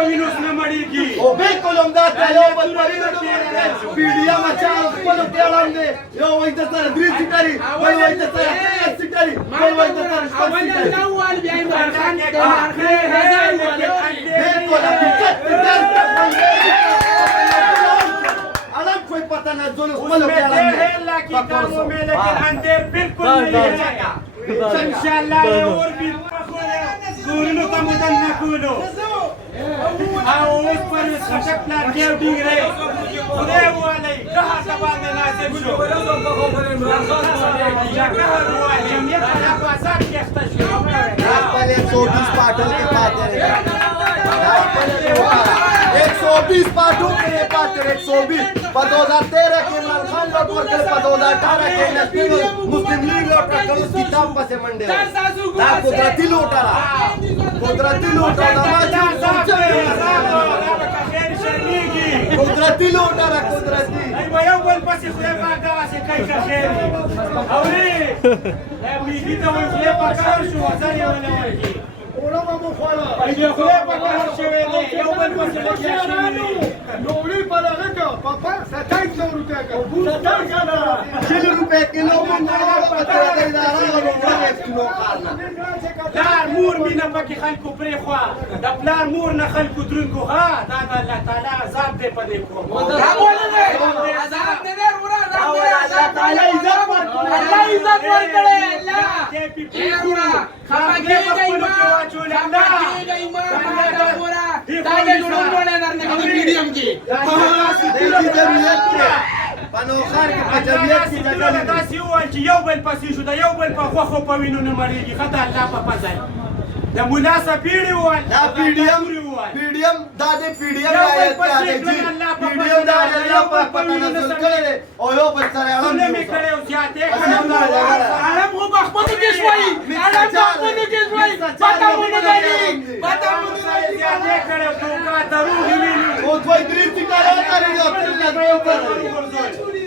پوینوس نه مړیږي او بالکل همداسې یو بل پوینو نه مړیږي پیډیا مچا خپلو تېړم دی یو وایي د سره 3 سیټري بل وایي د سره 13 سیټري بل وایي د سره 6 سیټري بالکل حقیقت دی الگ کوئی پتہ نہ جو خپلو تېړم دی کاموں میں لیکن اندر بالکل نہیں ہے انشاءاللہ یہ اور بھی کولو کا مدن نہ کولو او اس پر خشک پلار کیو ڈیگ رہے خدے ہوا نہیں کہا سبا میں نازم شو یا کہا ہوا جمعیت کا آزاد کی اختشو پہلے 120 पाठों के पाते रहे 120 पाठों के पाते रहे 120 2013 के इमरान खान लौट कर 2018 के नस्बी मुस्लिम लीग लौट कर उस किताब पर से मंडे ना कुदरती लौटा कुदरती लौटा कुदरती लौटा कुदरती ايوه اول بس خدای پاک دا واسه کوي که خیر اوري میږي ته وایي خدای پاک کار شو ځان یې ولا وایي اورما مو خواله ایو خدای پاک کار شوی دی یو بل بس لګیا شوی نوړي پر هغه کا پاپا 2700 روپیا کا 2700 روپیا کیلو مونږه پتر دی دا راغلو ولې کیلو کارنا پلار مور مینه پکې خلکو پرې خوا د پلار مور نه خلکو درنکو ها دا د الله تعالی عذاب دی په دې کوم عذاب نه دی ورا الله تعالی عزت ورکړي الله عزت ورکړي الله خپه کېږي ما ورا دا دې جوړول نه درنه کوم میډیم کې جمعیت کې پنوخر کې په جمعیت کې دا داسې وویل چې یو بل پسې شو د یو بل په خوښو په وینو نه مړېږي ښه د الله په فضل د مناسب پیړي وویل دا پیډیم دا د پیډیم آیت ته دی پیډیم دا الله په پتا نه کړی او یو بل سره اړم نه کړي او زیاتې عالم خو بخپلو کې شوي عالم بخپلو کې شوي پتا مونږ نه دی پتا مونږ نه دی زیاتې کړي او دوکا دروغ ویلي او دوی درې ټیکاره کوي او تل نه